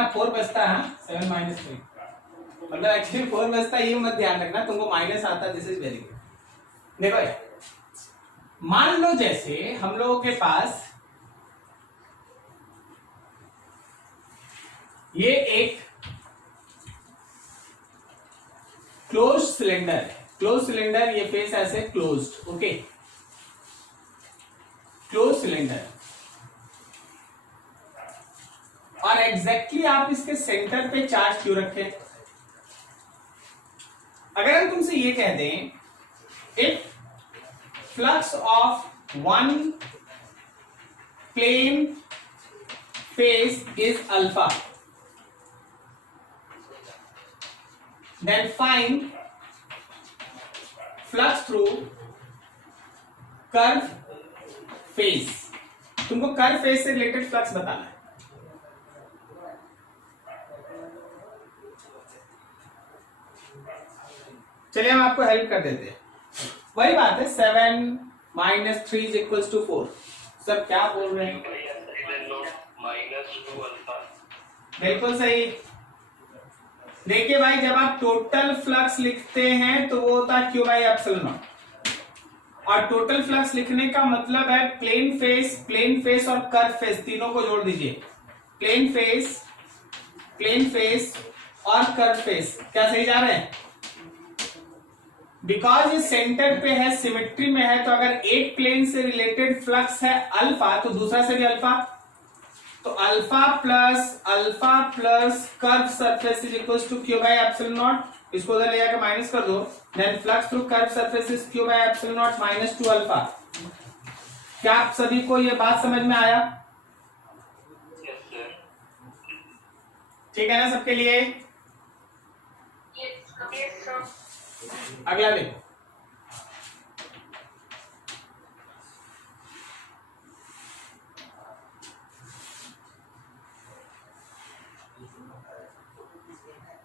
रखना 4 बचता है 7 माइनस 3, मतलब एक्चुअली 4 बचता है, ये मत ध्यान रखना, तुमको माइनस आता, दिस इज वेरी गुड। देखो मान लो जैसे हम लोगों के पास ये एक क्लोज सिलेंडर है, क्लोज सिलेंडर, ये फेस ऐसे क्लोज्ड, ओके, क्लोज सिलेंडर, और एग्जैक्टली आप इसके सेंटर पे चार्ज क्यों रखें? अगर हम तुमसे ये कह दें if flux of one plane face is alpha, then find flux through curve phase, तुमको कर्व फेस से रिलेटेड फ्लक्स बताना है। चलिए हम आपको हेल्प कर देते हैं, वही बात है 7 माइनस 3 इज इक्वल्स टू 4, सब क्या बोल रहे हैं? बिल्कुल सही। देखिए भाई जब आप टोटल फ्लक्स लिखते हैं तो वो होता है क्यू बाई एप्सिलॉन नॉट, और टोटल फ्लक्स लिखने का मतलब है प्लेन फेस और कर्व फेस तीनों को जोड़ दीजिए, प्लेन फेस और कर्व फेस, क्या सही जा रहे हैं? बिकॉज ये सेंटर पे है, सिमेट्री में है, तो अगर एक प्लेन से रिलेटेड फ्लक्स है अल्फा तो दूसरा से भी अल्फा, तो alpha plus curve surface is equals to Q by epsilon naught, इसको उधर ले जाकर माइनस कर दो, then flux through curve surface is Q by epsilon naught minus 2 alpha. क्या आप सभी को ये बात समझ में आया? ठीक है ना सबके लिए? अगला देखो,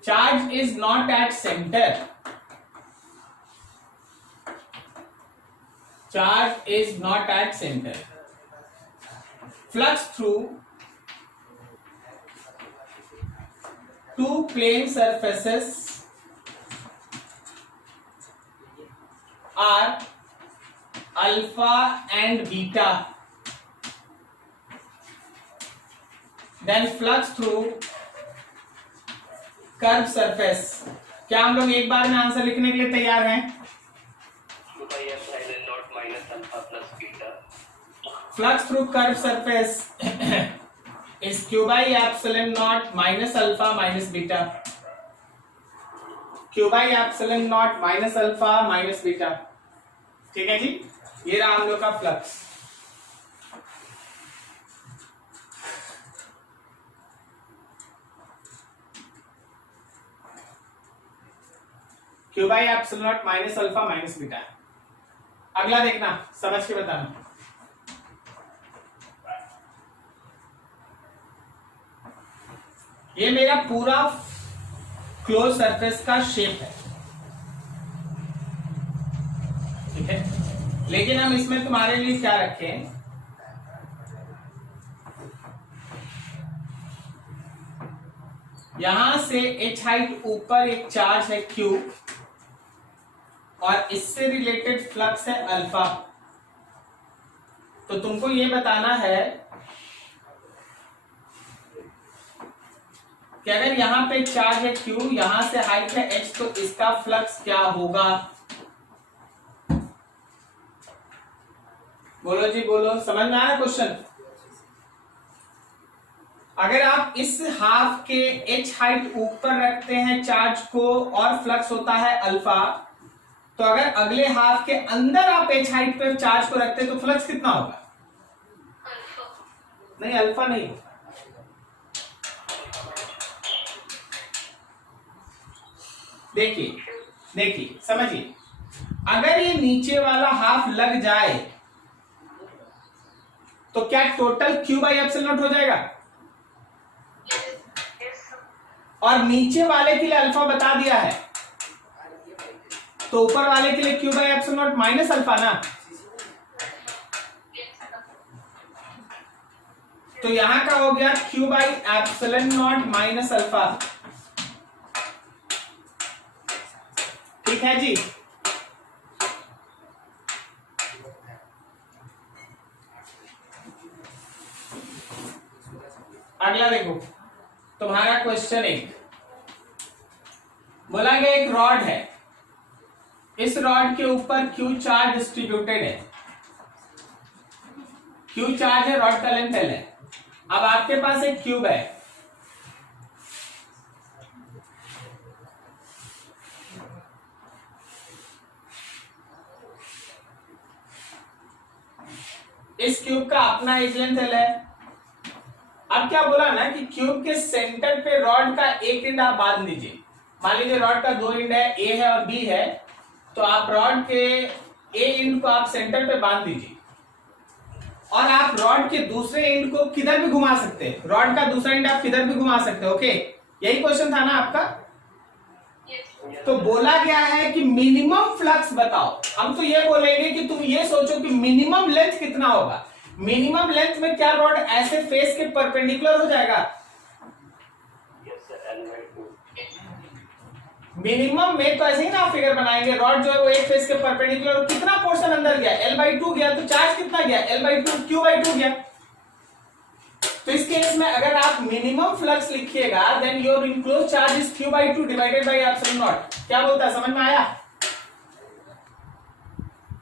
charge is not at center, charge is not at center, flux through two plane surfaces are alpha and beta, then flux through curve surface. क्या हम लोग एक बार में आंसर लिखने के लिए तैयार हैं? Flux through curve surface is Q by epsilon naught minus alpha minus beta, Q by epsilon naught minus alpha minus beta. ठीक है जी, ये रहा हम लोग का flux. Q by epsilon naught minus alpha minus beta. अगला देखना, समझ के बताना। ये मेरा पूरा क्लोज सरफेस का शेप है, ठीक है, लेकिन हम इसमें तुम्हारे लिए क्या रखें, यहां से h हाइट ऊपर एक चार्ज है Q और इससे रिलेटेड फ्लक्स है अल्फा। तो तुमको ये बताना है कि अगर यहां पे चार्ज है Q, यहां से हाइट है h, तो इसका फ्लक्स क्या होगा? बोलो जी बोलो, समझ में आया क्वेश्चन? अगर आप इस हाफ के h हाइट ऊपर रखते हैं चार्ज को और फ्लक्स होता है अल्फा, तो अगर अगले हाफ के अंदर आप h हाइट पे चार्ज को रखते हैं तो फ्लक्स कितना होगा? नहीं, अल्फा नहीं। देखिए समझिए, अगर ये नीचे वाला हाफ लग जाए तो क्या total Q by epsilon not हो जाएगा? और नीचे वाले के लिए अल्फा बता दिया है, तो ऊपर वाले के लिए Q by epsilon naught minus alpha ना। तो यहां का हो गया Q by epsilon naught minus alpha. ठीक है जी। अगला देखो, तुम्हारा क्वेश्चन 1 बोला गया एक रॉड है, इस रॉड के ऊपर क्यू चार्ज डिस्ट्रीब्यूटेड है, क्यू चार्ज है, रॉड का लेंथ एल है। अब आपके पास एक क्यूब है, इस क्यूब का अपना एज लेंथ एल है। अब क्या बोला ना कि क्यूब के सेंटर पे रॉड का एक एंड आप बांध दीजिए। मान लीजिए रॉड का 2 एंड है, ए है और बी है, तो आप रॉड के ए एंड को आप सेंटर पे बांध दीजिए और आप रॉड के दूसरे एंड को किधर भी घुमा सकते हैं। रॉड का दूसरा एंड आप किधर भी घुमा सकते हैं। ओके, यही क्वेश्चन था ना आपका। तो बोला गया है कि मिनिमम फ्लक्स बताओ। हम तो ये बोलेंगे कि तुम ये सोचो कि मिनिमम लेंथ कितना होगा। मिनिमम लेंथ में क्या रॉड ऐसे फेस के परपेंडिकुलर हो जाएगा? मिनिमम में तो ऐसे ही ना आप फिगर बनाएंगे, रॉड जो है वो एक फेस के परपेंडिकुलर, कितना पोर्शन अंदर गया, L/2 गया, तो चार्ज कितना गया, L/2 Q/2 गया। तो इस केस में अगर आप मिनिमम फ्लक्स लिखिएगा then your enclose charge is Q/2 divided by epsilon naught. क्या बोलता है, समझ में आया?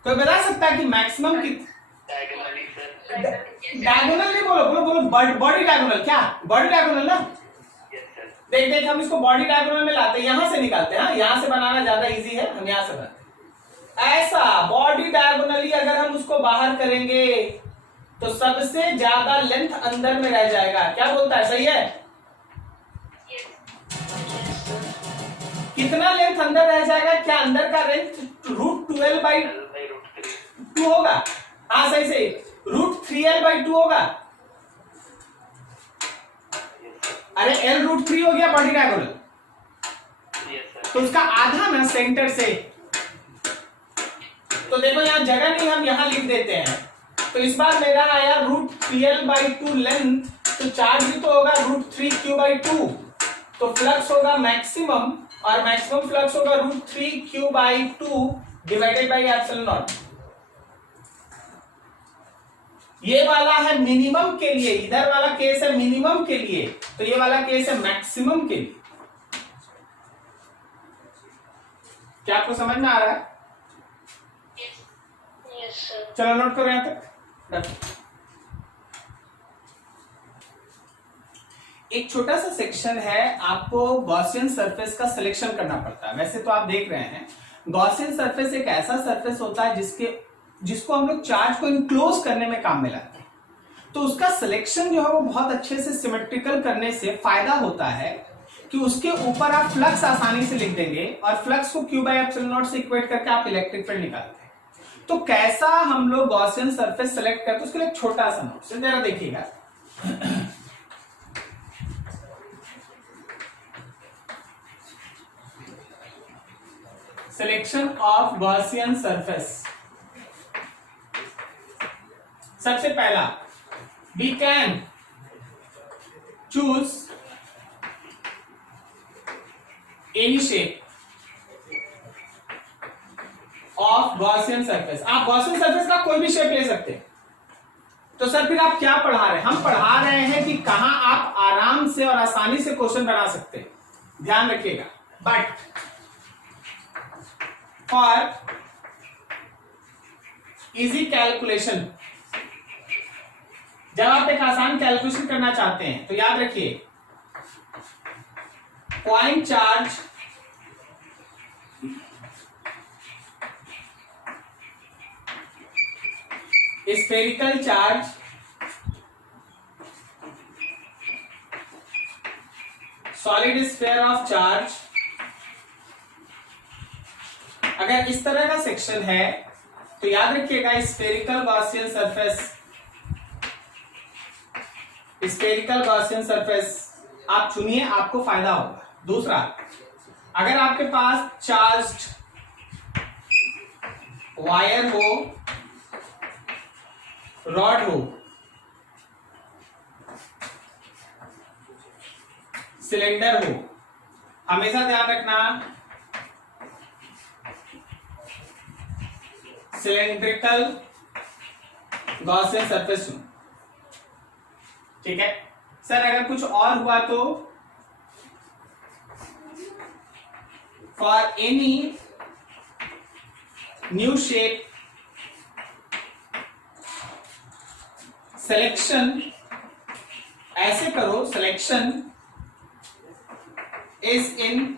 कोई बता सकता है कि मैक्सिमम कितना? डायगोनल नहीं, बोलो बोलो बोलो, बॉडी डायगोनल। क्या बॉडी डायगोनल ना? देख देख हम इसको बॉडी डायगोनल में लाते हैं, यहां से निकालते हैं। हाँ, यहां से बनाना ज्यादा इजी है, हम यहां से बनाते हैं। ऐसा बॉडी डायगोनली अगर हम उसको बाहर करेंगे तो सबसे ज्यादा लेंथ अंदर में रह जाएगा। क्या बोलता है, सही है? कितना लेंथ अंदर रह जाएगा? क्या अंदर का लेंथ √12/2 होगा? हाँ सही सही, √3L/2 होगा। अरे L √3 हो गया बॉडी डायगोनल, तो उसका आधा ना सेंटर से। तो देखो यहां जगह नहीं, हम यहां लिख देते हैं। तो इस बार मेरा आया √3L/2 लेंथ, तो चार्ज भी तो होगा √3Q/2, तो फ्लक्स होगा मैक्सिमम, और मैक्सिमम फ्लक्स होगा √3Q/2 divided by epsilon not. ये वाला है मिनिमम के लिए, इधर वाला केस है मिनिमम के लिए, तो ये वाला केस है मैक्सिमम के लिए। क्या आपको समझ में आ रहा है? yes, चलो नोट करो यहां तक। एक छोटा सा सेक्शन है, आपको गॉसियन सरफेस का सिलेक्शन करना पड़ता है। वैसे तो आप देख रहे हैं गॉसियन सरफेस एक ऐसा सरफेस होता है जिसको हम लोग चार्ज को इनक्लोज करने में काम में लाते हैं। तो उसका सिलेक्शन जो है वो बहुत अच्छे से सिमेट्रिकल करने से फायदा होता है कि उसके ऊपर आप फ्लक्स आसानी से लिख देंगे और फ्लक्स को Q/ε0 से इक्वेट करके आप इलेक्ट्रिक फील्ड निकालते हैं। तो कैसा हम लोग गॉसियन सरफेस सेलेक्ट करते हैं उसके लिए एक छोटा सा नोट जरा देखिएगा। Selection of Gaussian surface. सबसे पहला, we can choose any shape of Gaussian surface। आप Gaussian surface का कोई भी शेप ले सकते हैं। तो सर फिर आप क्या पढ़ा रहे हैं? हम पढ़ा रहे हैं कि कहां आप आराम से और आसानी से क्वेश्चन बना सकते हैं, ध्यान रखिएगा। बट फॉर इजी कैलकुलेशन, जब आप एक आसान कैलकुलेशन करना चाहते हैं तो याद रखिए point charge spherical charge solid sphere of charge. अगर इस तरह का सेक्शन है तो याद रखिएगा spherical Gaussian surface, spherical Gaussian surface आप चुनिए, आपको फायदा होगा। दूसरा, अगर आपके पास चार्ज्ड वायर हो, रॉड हो, सिलेंडर हो, हमेशा ध्यान रखना सिलेंड्रिकल गॉसियन सरफेस चुनो। ठीक है सर, अगर कुछ और हुआ तो for any new shape selection ऐसे करो, selection is in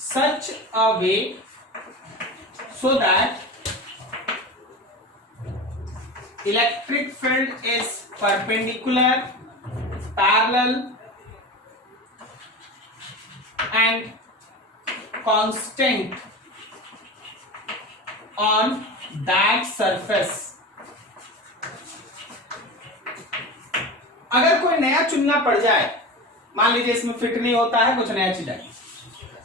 such a way so that electric field is perpendicular, parallel and constant on that surface। अगर कोई नया चुनना पड़ जाए, मान लीजिए इसमें फिट नहीं होता है, कुछ नया चीज आई,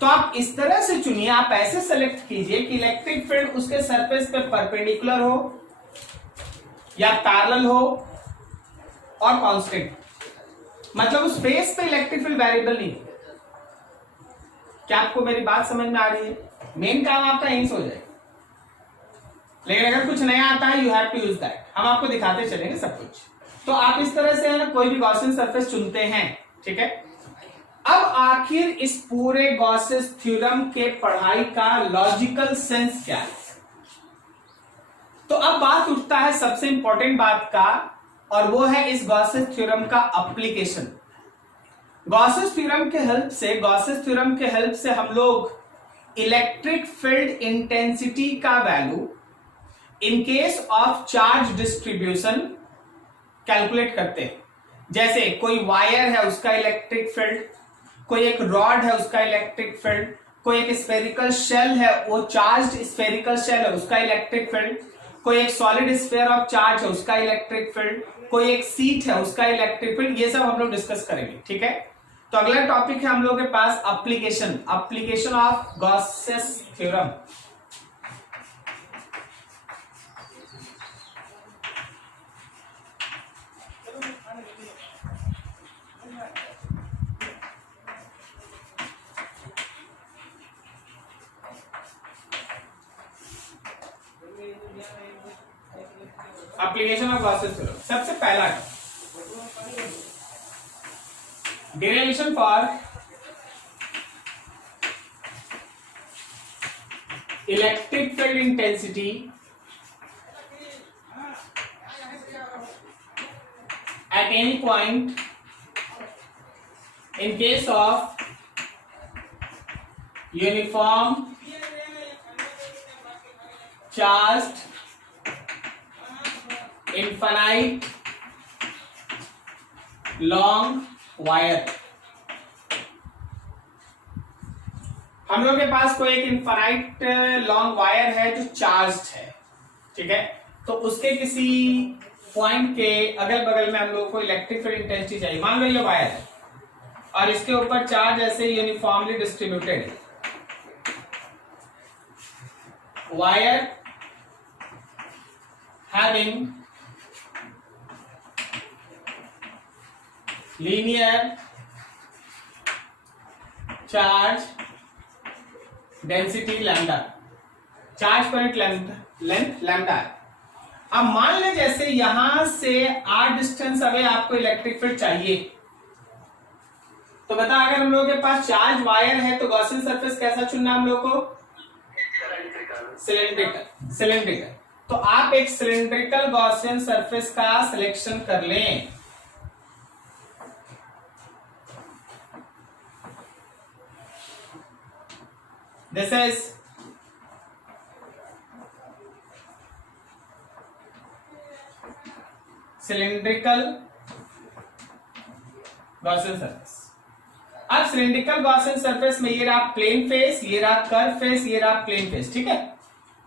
तो आप इस तरह से चुनिए, आप ऐसे सेलेक्ट कीजिए कि इलेक्ट्रिक फील्ड उसके सरफेस पे परपेंडिकुलर हो या पैरेलल हो और कांस्टेंट, मतलब उस फेस पे इलेक्ट्रिक फील्ड वेरिएबल नहीं। क्या आपको मेरी बात समझ में आ रही है? मेन काम आपका यहीं से हो जाएगा, लेकिन अगर कुछ नया आता है you have to use that, हम आपको दिखाते चलेंगे सब कुछ। तो आप इस तरह से है ना कोई भी गॉसियन सरफेस चुनते हैं। ठीक है, अब आखिर इस पूरे गॉसेस थ्योरम के पढ़ाई का लॉजिकल सेंस क्या है? तो अब बात उठता है सबसे इंपॉर्टेंट बात का, और वो है इस गॉसेस थ्योरम का एप्लीकेशन। गॉसेस थ्योरम के हेल्प से हम लोग इलेक्ट्रिक फील्ड इंटेंसिटी का value in case of charge distribution calculate करते हैं। जैसे कोई वायर है उसका इलेक्ट्रिक फील्ड, कोई एक रॉड है उसका इलेक्ट्रिक फील्ड, कोई एक स्फेरिकल शेल है, वो चार्ज्ड स्फेरिकल शेल है उसका इलेक्ट्रिक फील्ड, कोई एक सॉलिड स्फीयर ऑफ चार्ज है उसका इलेक्ट्रिक फील्ड, कोई एक सीट है उसका इलेक्ट्रिक फील्ड, ये सब हम लोग डिस्कस करेंगे। ठीक है, तो अगला टॉपिक है हम लोग के पास application of Gauss's theorem. Application of Gauss's theorem, सबसे पहला derivation for electric field intensity at any point in case of uniform charged infinite long wire। हम लोग के पास कोई एक इनफाइनाइट लॉन्ग वायर है जो चार्ज्ड है। ठीक है, तो उसके किसी पॉइंट के अगल बगल में हम लोग को इलेक्ट्रिक फील्ड इंटेंसिटी चाहिए। मान लो ये वायर है और इसके ऊपर चार्ज ऐसे यूनिफॉर्मली डिस्ट्रीब्यूटेड है। Wire having linear charge density lambda, charge पर लेंथ लैम्डा है। अब मान ले जैसे यहां से r डिस्टेंस अवे आपको इलेक्ट्रिक फील्ड चाहिए, तो बता अगर हम लोगों के पास चार्ज वायर है तो गॉसियन सरफेस कैसा चुनना हम लोग को? सिलेंड्रिकल। तो आप एक सिलेंड्रिकल गॉसियन सरफेस का सिलेक्शन कर लें। This is cylindrical Gaussian surface. अब सिलेंड्रिकल गॉसियन सरफेस में ये रहा प्लेन फेस, ये रहा कर्व फेस, ये रहा प्लेन फेस। ठीक है,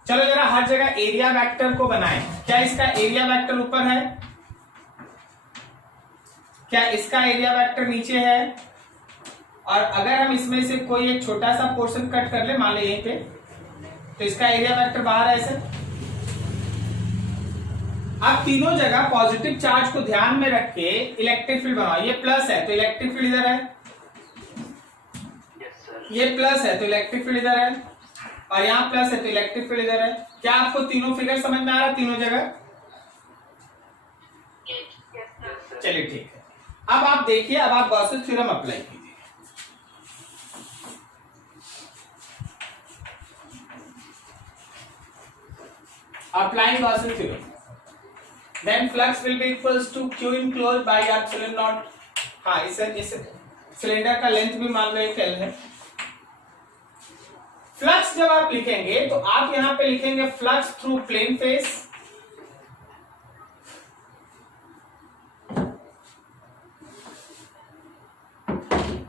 चलो जरा हर जगह एरिया वेक्टर को बनाएं। क्या इसका एरिया वेक्टर ऊपर है? क्या इसका एरिया वेक्टर नीचे है? और अगर हम इसमें से कोई एक छोटा सा पोर्शन कट कर ले, मान लो यहीं पे, तो इसका एरिया वेक्टर बाहर है ऐसे। अब तीनों जगह पॉजिटिव चार्ज को ध्यान में रख के इलेक्ट्रिक फील्ड बनाओ। ये प्लस है तो इलेक्ट्रिक फील्ड इधर है, ये प्लस है तो इलेक्ट्रिक फील्ड इधर है, और यहाँ प्लस है तो इलेक्ट्रिक फील्ड इधर है। क्या आपको तीनों फिगर समझ में आ रहा है तीनों जगह? चलिए ठीक है। अब आप देखिए, अब आप गॉसेस थ्योरम अप्लाई कीजिए। Applying Gaussian theorem, then flux will be equals to Q enclosed by epsilon naught। हाँ, इस सिलेंडर का लेंथ भी मान लो एक L है। फ्लक्स जब आप लिखेंगे तो आप यहां पे लिखेंगे फ्लक्स थ्रू प्लेन फेस,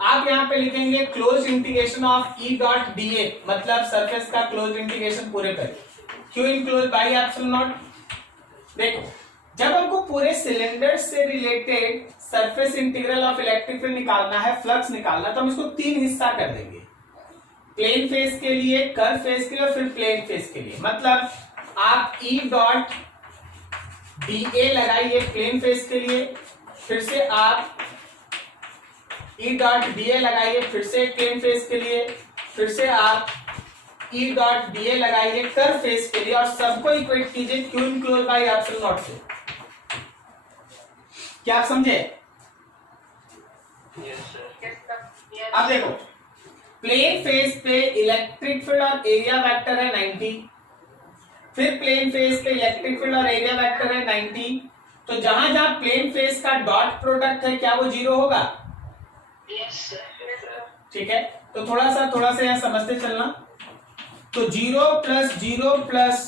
आप यहां पे लिखेंगे close integration of E dot dA, मतलब सरफेस का क्लोज इंटीग्रेशन पूरे पर Q enclose by epsilon not. देखो, जब हमको पूरे सिलेंडर से related surface integral of electric field निकालना है, फ्लक्स निकालना, तो हम इसको तीन हिस्सा कर देंगे, प्लेन फेस के लिए, कर्व फेस के लिए और फिर प्लेन फेस के लिए। मतलब आप E डॉट dA लगाइए प्लेन फेस के लिए, फिर से आप E डॉट dA लगाइए फिर से प्लेन फेस के लिए, फिर से आप E डॉट dA लगाइए कर्व फेस के लिए, और सबको इक्वेट कीजिए Q enclose by epsilon not से। क्या आप समझे? अब देखो, प्लेन फेस पे इलेक्ट्रिक फील्ड और एरिया वेक्टर है 90, फिर प्लेन फेस पे इलेक्ट्रिक फील्ड और एरिया वेक्टर है 90, तो जहां जहां प्लेन फेस का डॉट प्रोडक्ट है क्या वो जीरो होगा? ठीक है, तो थोड़ा सा यहां समझते चलना। तो 0 प्लस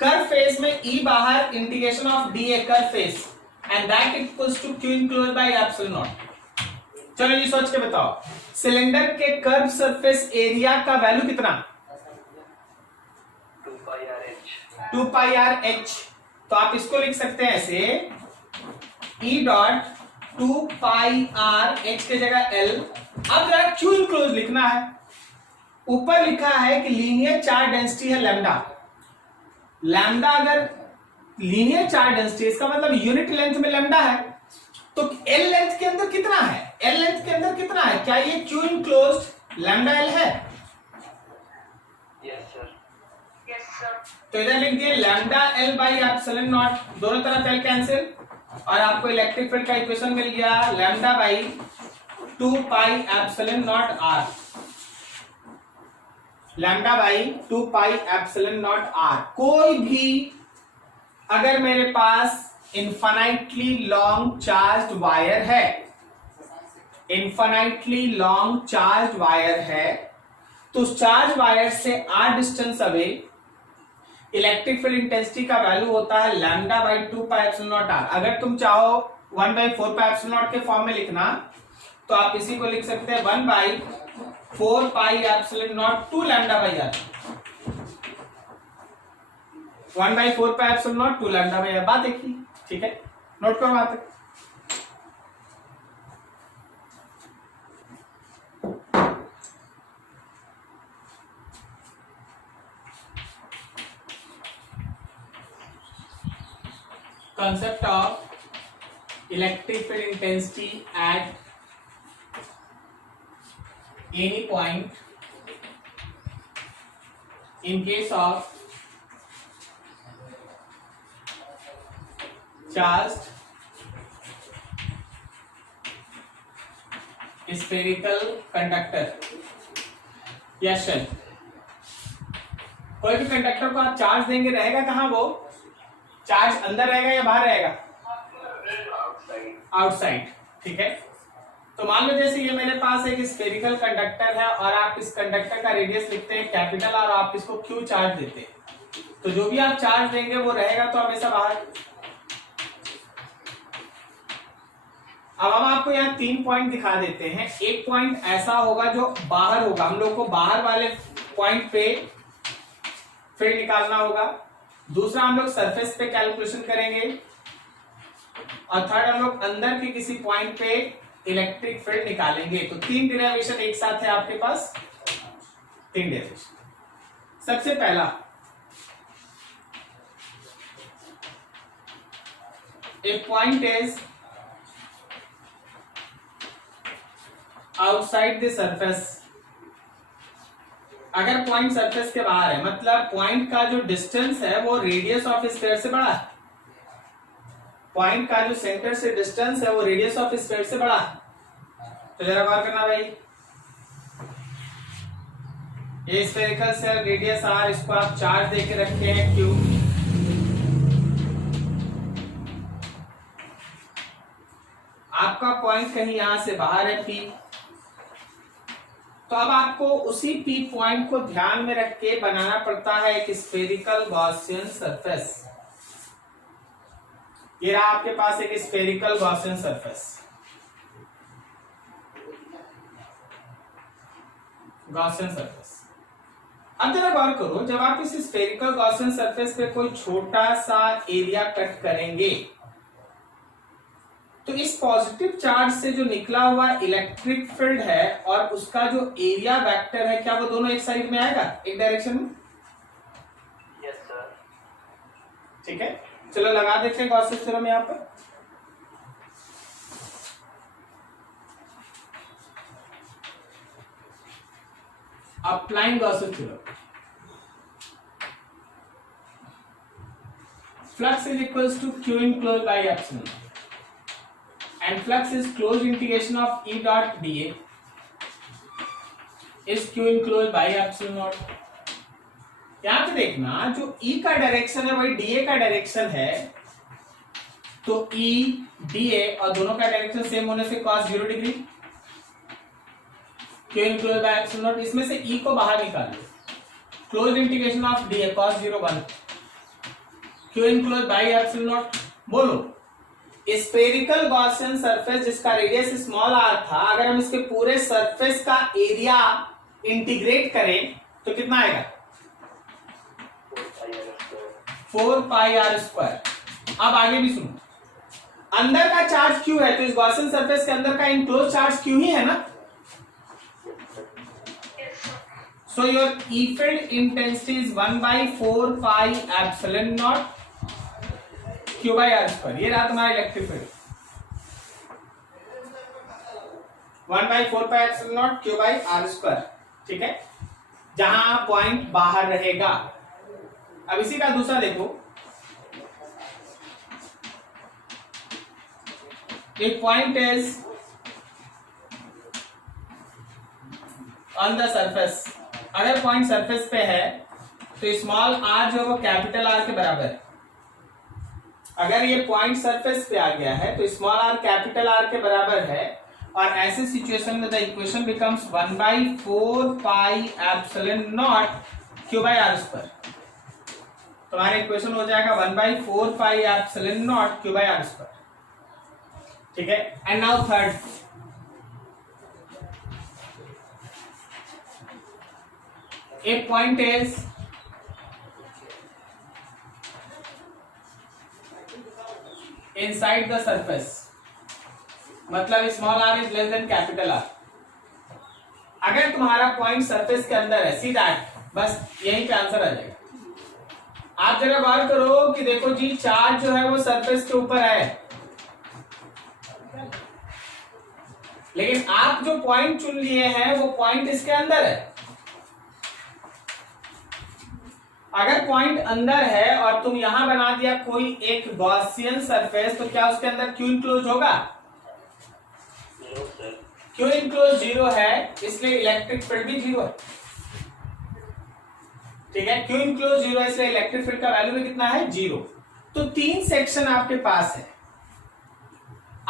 कर्व फेस में E बाहर, integration of dA curve face, and that equals to Q enclose by epsilon naught. चलो ये सोच के बताओ, सिलेंडर के कर्व सरफेस एरिया का वैल्यू कितना? 2 पाई आर एच। तो आप इसको लिख सकते हैं ऐसे, E डॉट 2 पाई आर एच के जगह L। अब जरा Q इनक्लोज लिखना है। ऊपर लिखा है कि लीनियर चार्ज डेंसिटी है लैम्डा। लैम्डा अगर लीनियर चार्ज डेंसिटी, इसका मतलब यूनिट लेंथ में लैम्डा है, तो L लेंथ के अंदर कितना है? L लेंथ के अंदर कितना है? क्या ये Q इनक्लोज्ड लैम्डा L है? Yes sir. तो इधर लिख दिए lambda L by epsilon not, दोनों तरफ L कैंसिल, और आपको इलेक्ट्रिक फील्ड का इक्वेशन मिल गया lambda by 2 pi epsilon not R। Lambda by 2 pi epsilon not R। कोई भी अगर मेरे पास इनफाइनाइटली लॉन्ग चार्ज्ड वायर है, इनफाइनाइटली लॉन्ग चार्ज्ड वायर है, तो उस चार्ज वायर से R distance away electric field intensity का वैल्यू होता है lambda by 2 pi epsilon not R। अगर तुम चाहो 1 बाई 4 पाई एप्सिलॉन नॉट के फॉर्म में लिखना, तो आप इसी को लिख सकते हैं 1 by 4 pi epsilon not 2 lambda by R। 1 by 4 pi epsilon not 2 lambda by R। बात देखिए, ठीक है, नोट करो बात। Concept of electric field intensity at any point in case of charged spherical conductor या शेल। कोई भी कंडक्टर को आप चार्ज देंगे, रहेगा कहां वो? चार्ज अंदर रहेगा या बाहर रहेगा? आउटसाइड। ठीक है, तो मान लो जैसे ये मेरे पास एक स्फेरिकल कंडक्टर है और आप इस कंडक्टर का रेडियस लिखते हैं कैपिटल और आप इसको क्यू चार्ज देते हैं, तो जो भी आप चार्ज देंगे वो रहेगा तो हमेशा बाहर। अब हम आपको यहाँ 3 पॉइंट दिखा देते हैं। एक पॉइंट ऐसा होगा जो बाहर होगा, हम लोग को बाहर वाले पॉइंट पे फील्ड निकालना होगा। दूसरा हम लोग सरफेस पे कैलकुलेशन करेंगे, और थर्ड हम लोग अंदर के किसी पॉइंट पे इलेक्ट्रिक फील्ड निकालेंगे। तो 3 डेरिवेशन एक साथ है आपके पास, 3 डेरिवेशन। सबसे पहला A point is outside the surface, अगर पॉइंट सरफेस के बाहर है मतलब पॉइंट का जो डिस्टेंस है वो रेडियस ऑफ स्फीयर से बड़ा है, पॉइंट का जो सेंटर से डिस्टेंस है वो रेडियस ऑफ स्फीयर से बड़ा है। तो जरा गौर करना भाई, ये स्फेरिकल सेल रेडियस आर, इसको आप चार्ज देके रखे हैं क्यू, आपका पॉइंट कहीं यहां से बाहर है पी, तो अब आपको उसी पी पॉइंट को ध्यान में रख के बनाना पड़ता है एक स्फेरिकल गॉसियन सरफेस। ये रहा आपके पास एक spherical Gaussian surface, Gaussian surface. अब जरा गौर करो, जब आप इस स्फेरिकल गॉसियन सरफेस पे कोई छोटा सा एरिया कट करेंगे तो इस पॉजिटिव चार्ज से जो निकला हुआ इलेक्ट्रिक फील्ड है और उसका जो एरिया वेक्टर है, क्या वो दोनों एक साइड में आएगा, एक डायरेक्शन में? Yes sir. ठीक है, चलो लगा देते हैं गॉसियन थ्योरम यहां पर। Applying Gaussian theorem, flux is equals to q enclosed by epsilon and flux is closed integration of E dot dA is q enclosed by epsilon naught। यहां पे देखना जो E का डायरेक्शन है वही dA का डायरेक्शन है, तो E dA और दोनों का डायरेक्शन सेम होने से cos 0 degree, q enclosed by epsilon naught, इसमें से E को बाहर निकाल लो, closed integration of dA cos 0 1, q enclosed by epsilon naught। बोलो स्फेरिकल गॉसियन सरफेस जिसका रेडियस स्मॉल आर था, अगर हम इसके पूरे सरफेस का एरिया इंटीग्रेट करें तो कितना आएगा, 4 पाई आर स्क्वायर। अब आगे भी सुनो, अंदर का चार्ज क्यू है तो इस गॉसियन सरफेस के अंदर का इनक्लोज चार्ज क्यू ही है ना, so your E field intensity is 1/4 pi epsilon naught Q by are square. ये रहा तुम्हारा electric field, 1/4 pi epsilon naught Q by are square, ठीक है, जहां पॉइंट बाहर रहेगा। अब इसी का दूसरा देखो, एक point is on the surface, अगर पॉइंट सरफेस पे है तो स्मॉल आर जो है वो कैपिटल आर के बराबर है। अगर ये पॉइंट सरफेस पे आ गया है तो स्मॉल आर कैपिटल आर के बराबर है, और ऐसे सिचुएशन में the equation becomes 1/4 pi epsilon naught Q by are square. तुम्हारा इक्वेशन हो जाएगा 1/4 pi epsilon naught Q by are square, ठीक है। एंड नाउ थर्ड, एक point is inside the surface, मतलब small r is less than capital r. अगर तुम्हारा point surface के अंदर है, सी दैट, बस यहीं पे आंसर आ जाएगा। आप जरा गौर करो कि देखो जी, चार्ज जो है वो सरफेस के ऊपर है, लेकिन आप जो पॉइंट चुन लिए हैं वो पॉइंट इसके अंदर है। अगर पॉइंट अंदर है और तुम यहां बना दिया कोई एक गॉसियन सरफेस, तो क्या उसके अंदर क्यू इनक्लोज होगा? क्यू इनक्लोज 0 है, इसलिए इलेक्ट्रिक फील्ड भी 0 है, ठीक है। क्यू इनक्लोज 0 है, इसलिए इलेक्ट्रिक फील्ड का वैल्यू भी कितना है, 0। तो 3 सेक्शन आपके पास है।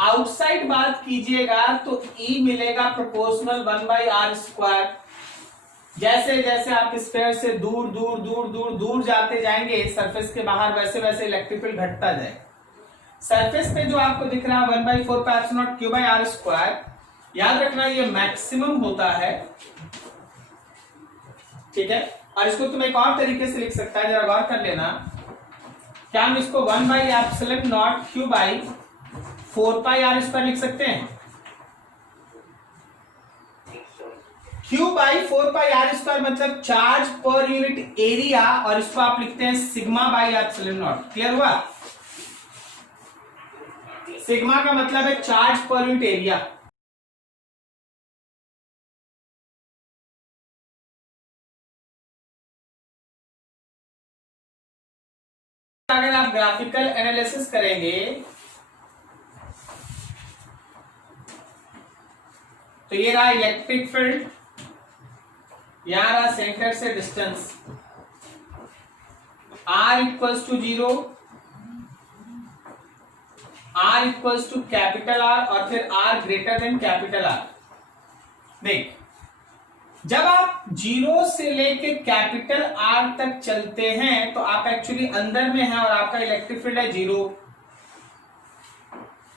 आउटसाइड बात कीजिएगा तो E मिलेगा प्रोपोर्शनल 1/r स्क्वायर। जैसे जैसे आप स्फीयर से दूर दूर दूर दूर दूर जाते जाएंगे सरफेस के बाहर, वैसे वैसे इलेक्ट्रिक फील्ड घटता जाएगा। सरफेस पे जो आपको दिख रहा है 1/4 pi epsilon naught Q by are square, याद रखना ये मैक्सिमम होता है, ठीक है। और इसको तुम एक और तरीके से लिख सकता है, जरा गौर कर लेना, क्या हम इसको 1/एप्सिलॉन naught Q by 4 pi r square लिख सकते हैं? Q by 4 pi r square मतलब चार्ज पर यूनिट एरिया, और इसको आप लिखते हैं sigma by epsilon naught. Clear हुआ? सिग्मा का मतलब है चार्ज पर यूनिट एरिया। अगर आप ग्राफिकल एनालिसिस करेंगे तो ये रहा इलेक्ट्रिक फील्ड, यहां रहा सेंटर से distance r equals to 0, r equals to capital R और फिर r greater than capital R। देख, जब आप 0 से लेके कैपिटल R तक चलते हैं तो आप एक्चुअली अंदर में हैं और आपका इलेक्ट्रिक फील्ड है 0।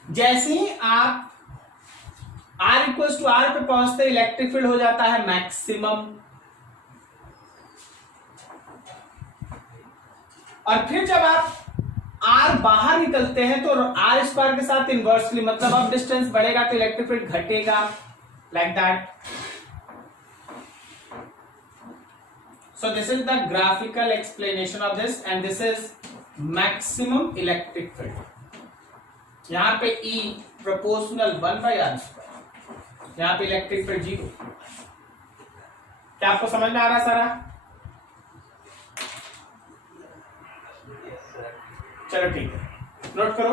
जैसे ही आप r इक्वल्स टू R पे पहुंचते इलेक्ट्रिक फील्ड हो जाता है मैक्सिमम, और फिर जब आप r बाहर निकलते हैं तो r स्क्वायर के साथ इनवर्सली, मतलब अब डिस्टेंस बढ़ेगा तो इलेक्ट्रिक फील्ड घटेगा, like that. So this is the graphical explanation of this and this is maximum electric field. यहां पे E proportional 1/r square, यहां पे इलेक्ट्रिक फील्ड 0। क्या आपको समझ में आ रहा है सारा? Yes, sir. चलो ठीक है, नोट करो।